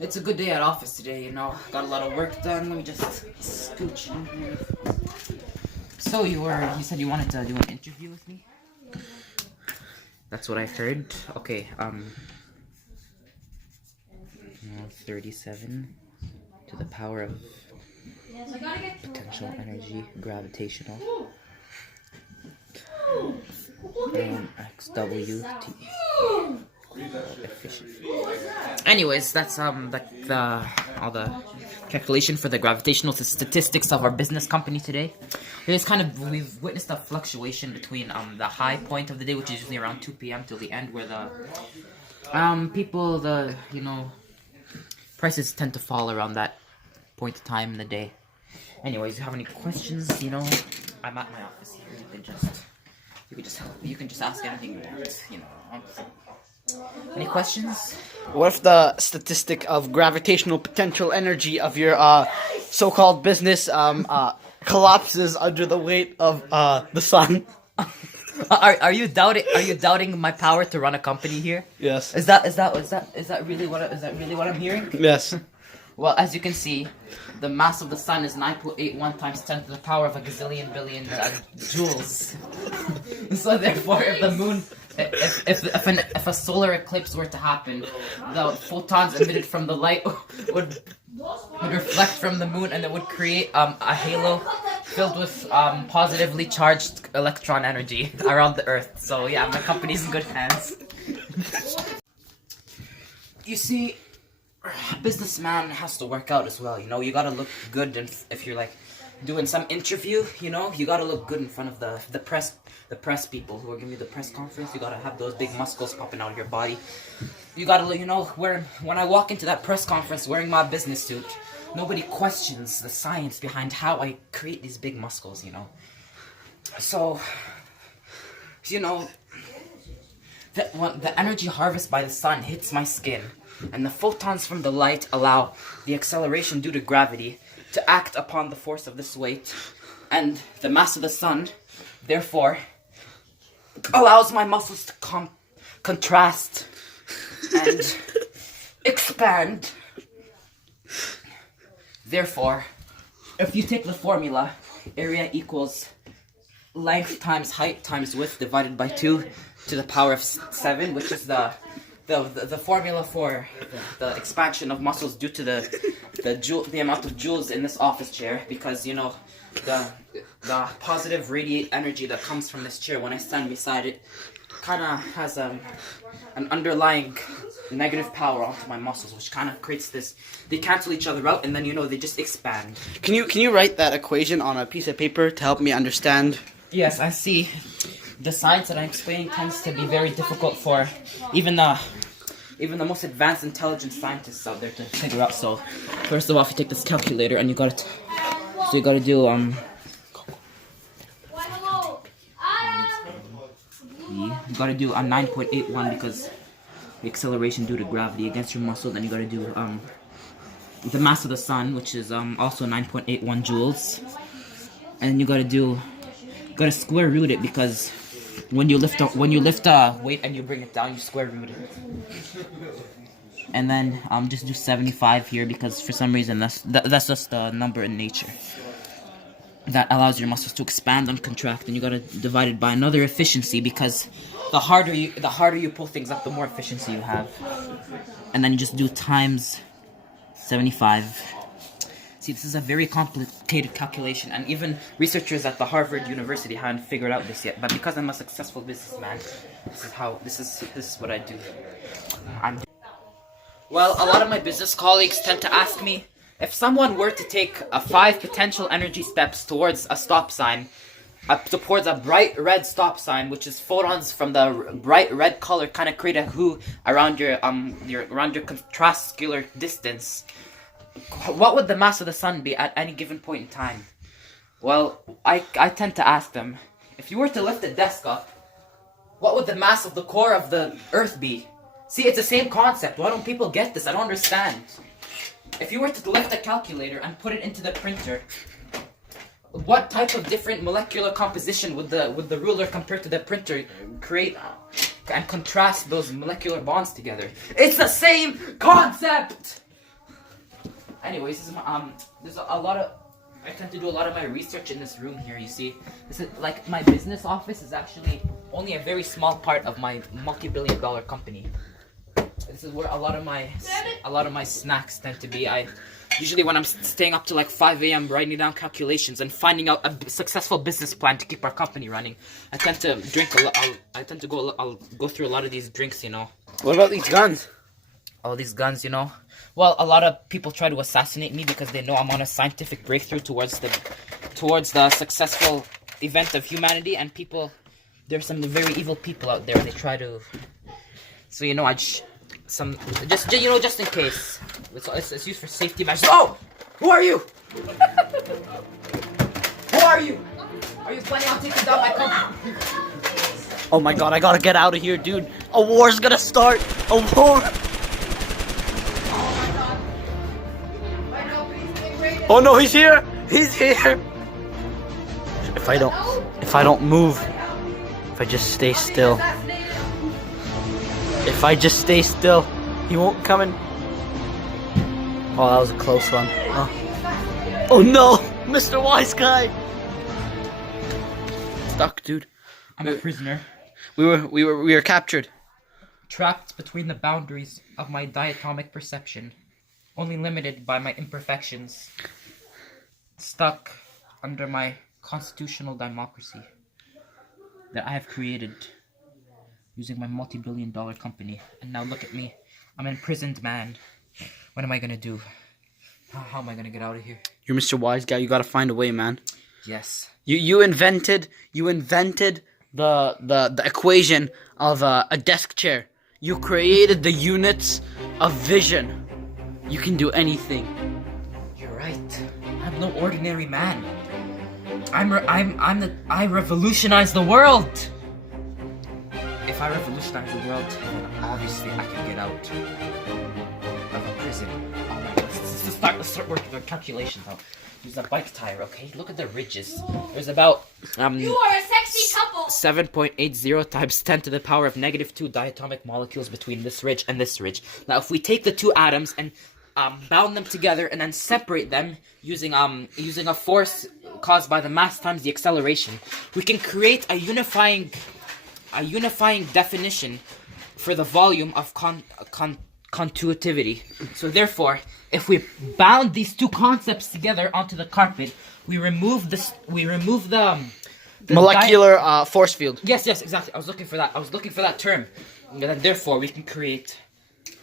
It's a good day at office today, you know. Got a lot of work done. Let me just scooch in here. So you said you wanted to do an interview with me? That's what I heard. Okay, 37 to the power of potential energy, gravitational. XWT. Efficient. Anyways, that's all the calculation for the gravitational statistics of our business company today. We've witnessed a fluctuation between the high point of the day, which is usually around 2 p.m. till the end, where the prices tend to fall around that point of time in the day. Anyways, if you have any questions, I'm at my office here. You can just ask anything you want, Any questions? What if the statistic of gravitational potential energy of your so-called business collapses under the weight of the sun? Are you doubting my power to run a company here? Yes. Is that really what I'm hearing? Yes. Well, as you can see, the mass of the sun is 9.81 times 10 to the power of a gazillion billion joules. So therefore, if the moon, if a solar eclipse were to happen, the photons emitted from the light would reflect from the moon, and it would create a halo filled with positively charged electron energy around the Earth. So yeah, my company's in good hands. You see, a businessman has to work out as well. You gotta look good, and if you're like doing some interview, you gotta look good in front of the press people who are giving you the press conference. You gotta have those big muscles popping out of your body. You gotta, when I walk into that press conference wearing my business suit, nobody questions the science behind how I create these big muscles. So, the energy harvested by the sun hits my skin, and the photons from the light allow the acceleration due to gravity to act upon the force of this weight, and the mass of the sun, therefore, allows my muscles to contrast and expand. Therefore, if you take the formula, area equals length times height times width divided by 2 to the power of 7, which is the formula for the expansion of muscles due to the amount of joules in this office chair, because the positive radiate energy that comes from this chair when I stand beside it kind of has an underlying negative power onto my muscles, which kind of creates this. They cancel each other out, and then they just expand. Can you write that equation on a piece of paper to help me understand? Yes, I see. The science that I'm explaining tends to be very difficult for even the most advanced intelligent scientists out there to figure out. So first of all, if you take this calculator and you gotta do you gotta do 9.81 because the acceleration due to gravity against your muscle. Then you gotta do the mass of the sun, which is also 9.81 joules, and you gotta square root it, because when you lift a weight and you bring it down, you square root it. And then just do 75 here, because for some reason that's just a number in nature that allows your muscles to expand and contract. And you gotta divide it by another efficiency, because the harder you pull things up, the more efficiency you have. And then you just do times 75. See, this is a very complicated calculation, and even researchers at the Harvard University haven't figured out this yet. But because I'm a successful businessman, this is what I do. Well, a lot of my business colleagues tend to ask me, if someone were to take 5 potential energy steps towards a stop sign, towards a bright red stop sign, which is photons from the bright red color kind of create a hue around your contrascular distance, what would the mass of the sun be at any given point in time? Well, I tend to ask them, if you were to lift a desk up, what would the mass of the core of the Earth be? See, it's the same concept. Why don't people get this? I don't understand. If you were to lift a calculator and put it into the printer, what type of different molecular composition would the ruler compared to the printer create and contrast those molecular bonds together? It's the same concept! Anyways, this is my, there's a lot of. I tend to do a lot of my research in this room here. You see, this is like my business office is actually only a very small part of my multi-billion-dollar company. This is where a lot of my snacks tend to be. I usually when I'm staying up to like 5 a.m. writing down calculations and finding out a successful business plan to keep our company running. I tend to drink a lot. I'll go through a lot of these drinks, you know. What about these guns? All these guns, you know. Well, a lot of people try to assassinate me because they know I'm on a scientific breakthrough towards the successful event of humanity, and there's some very evil people out there, and they try to. So you know, just in case, it's used for safety measures. Oh, who are you? Who are you? Are you planning on taking down my company? Oh my god, I gotta get out of here, dude. A war's gonna start. A war. Oh no, he's here! He's here! If I don't move, if I just stay still, he won't come in. Oh, that was a close one. Oh no, Mr. Wise Guy! Stuck, dude. I'm a prisoner. We were captured. Trapped between the boundaries of my diatomic perception, only limited by my imperfections. Stuck under my constitutional democracy that I have created using my multi-billion-dollar company. And now look at me. I'm an imprisoned man. What am I gonna do? How am I gonna get out of here? You're Mr. Wise Guy. You gotta find a way, man. Yes. You invented the equation of a desk chair. You created the units of vision. You can do anything. You're right. I'm no ordinary man. I revolutionize the world. If I revolutionize the world, then obviously I can get out of a prison. Oh my god, let's start working on calculations now. Use a bike tire, okay? Look at the ridges. There's about You are a sexy couple. 7.80 times 10 to the power of -2 diatomic molecules between this ridge and this ridge. Now, if we take the two atoms and bound them together and then separate them using a force caused by the mass times the acceleration, we can create a unifying definition for the volume of contuitivity. So therefore, if we bound these two concepts together onto the carpet, we remove the molecular force field. Yes, exactly. I was looking for that term. And then therefore we can create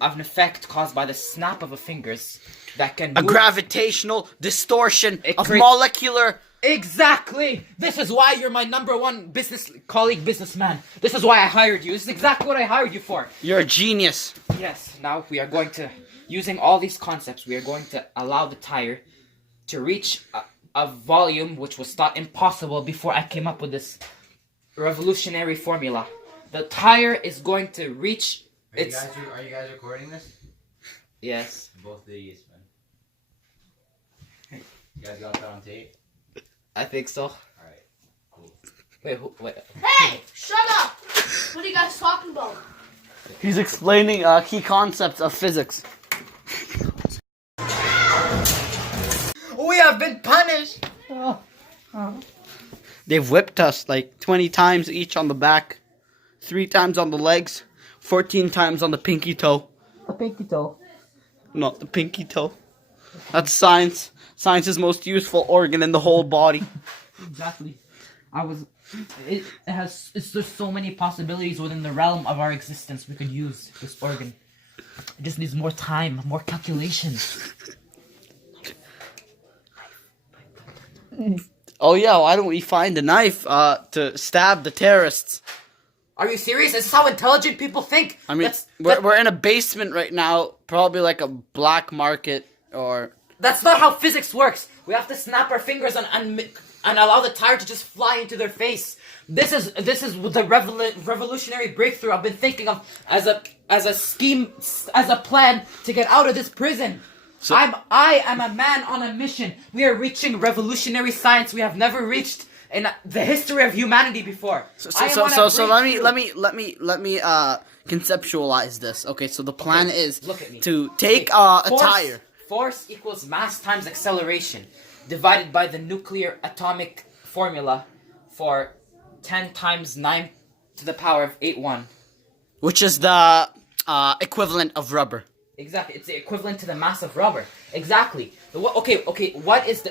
an effect caused by the snap of a fingers that can A gravitational distortion of molecular. Exactly! This is why you're my #1 businessman. This is why I hired you. This is exactly what I hired you for. You're a genius. Yes, now we are going to, using all these concepts, we are going to allow the tire to reach a volume which was thought impossible before I came up with this revolutionary formula. The tire is going to reach its... Are you guys recording this? Yes. Both idiots, man. You guys got that on tape? I think so. Alright, cool. Wait. Hey, shut up! What are you guys talking about? He's explaining key concepts of physics. We have been punished! They've whipped us like 20 times each on the back, 3 times on the legs, 14 times on the pinky toe. The pinky toe. Not the pinky toe. That's science. Science's most useful organ in the whole body. Exactly. There's so many possibilities within the realm of our existence we could use this organ. It just needs more time, more calculations. Oh yeah, why don't we find a knife to stab the terrorists? Are you serious? Is this how intelligent people think? I mean, we're in a basement right now, probably like a black market or... That's not how physics works. We have to snap our fingers and allow the tire to just fly into their face. This is the revolutionary breakthrough I've been thinking of as a scheme, as a plan to get out of this prison. So, I am a man on a mission. We are reaching revolutionary science we have never reached in the history of humanity before. So let me conceptualize this. Okay, so the plan is Look at me. to take a tire. Force equals mass times acceleration divided by the nuclear atomic formula for 10 times 9 to the power of 8-1. Which is the equivalent of rubber. Exactly, it's the equivalent to the mass of rubber. Exactly. Okay. What is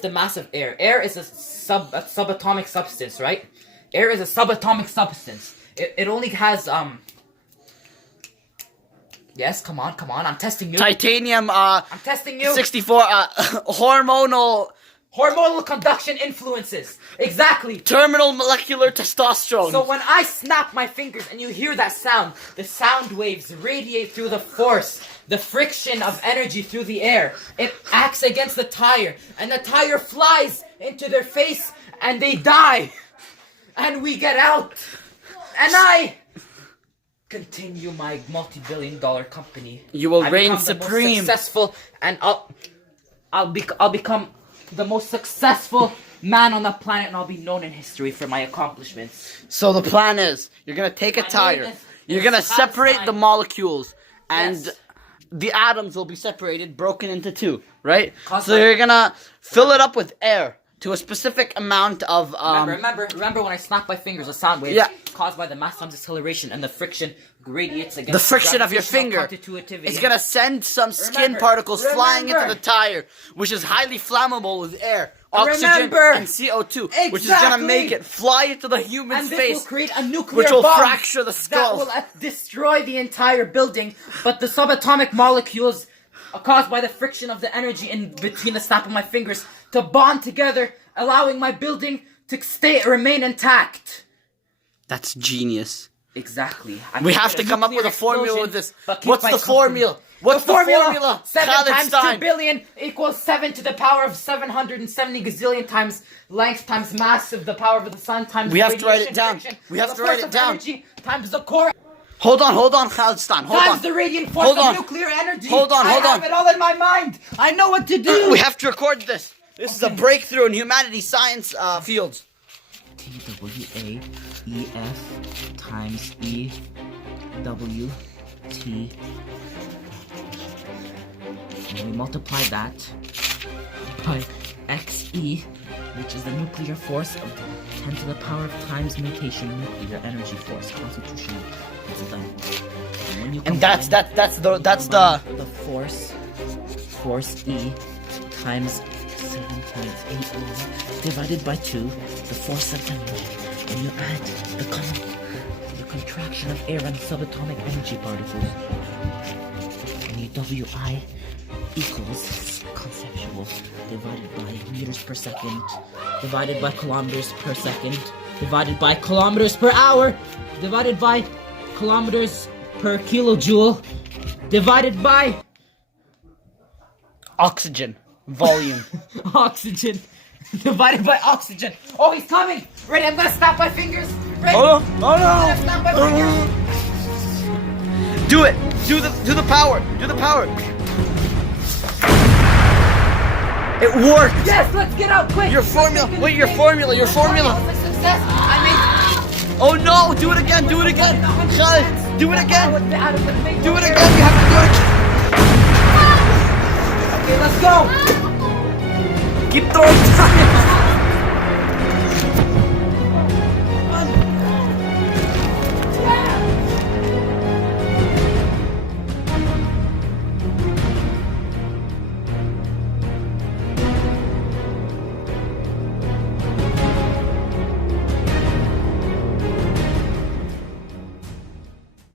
the mass of air? Air is a subatomic substance, right? Air is a subatomic substance. It only has Yes, come on. I'm testing you. Titanium. I'm testing you. 64. Hormonal Conduction influences. Exactly. terminal molecular testosterone. So when I snap my fingers and you hear that sound, the sound waves radiate through the force, the friction of energy through the air. It acts against the tire, and the tire flies into their face, and they die. And we get out. And I continue my multi-billion-dollar company. You will I reign become the most supreme. successful, and I'll become the most successful man on the planet, and I'll be known in history for my accomplishments. So the plan is, you're gonna take a My tire, name is you're gonna separate Khaledstein. the molecules, and Yes. the atoms will be separated, broken into two, right? Caused So by- you're gonna fill it up with air to a specific amount of Remember when I snap my fingers, a sound wave Yeah. caused by the mass times acceleration, and the friction radiates against the friction of your gravitational finger constitutivity. is gonna send some skin Remember, particles flying into remember. the tire, which is highly flammable with air, oxygen, Remember. and CO2, which is gonna Exactly. make it fly into the human And this face. will create a nuclear which will bomb fracture the that skull. will destroy the entire building. But the subatomic molecules are caused by the friction of the energy in between the snap of my fingers to bond together, allowing my building to remain intact. That's genius. Exactly. We have to come up with a formula with this. What's the formula? The What's the formula? 7 times 2 Khaledstein. billion equals 7 to the power of 770 gazillion times length times mass of the power of the sun times We have to write it radiation down. friction We have of to the write force it of down. energy times the core Hold on, Khaledstein. Hold times on. the radiant force Hold of on. nuclear energy. Hold on. I have it all in my mind. I know what to do. We have to record this. This is a breakthrough in humanities science fields. TWAEF times EWT. And we multiply that by XE, which is the nuclear force of 10 to the power of times mutation nuclear energy force constitution. It's done. And when you And that's the force E times 7.81 divided by 2, the force of energy, and you add the contraction of air and subatomic energy particles, and you WI equals conceptual divided by meters per second divided by kilometers per second divided by kilometers per hour divided by kilometers per kilojoule divided by oxygen volume. oxygen divided by oxygen. Oh, he's coming! Ready, I'm gonna snap my fingers. Ready? Oh I'm gonna snap my fingers. no! Do it! Do the power! Do the power! It worked! Yes, let's get out quick! Your formula! Wait, your formula! Your formula! Was a success. I made Oh no! Do it again! Do it again! Khaled, do it again! out of the Do it again! You have to do it again!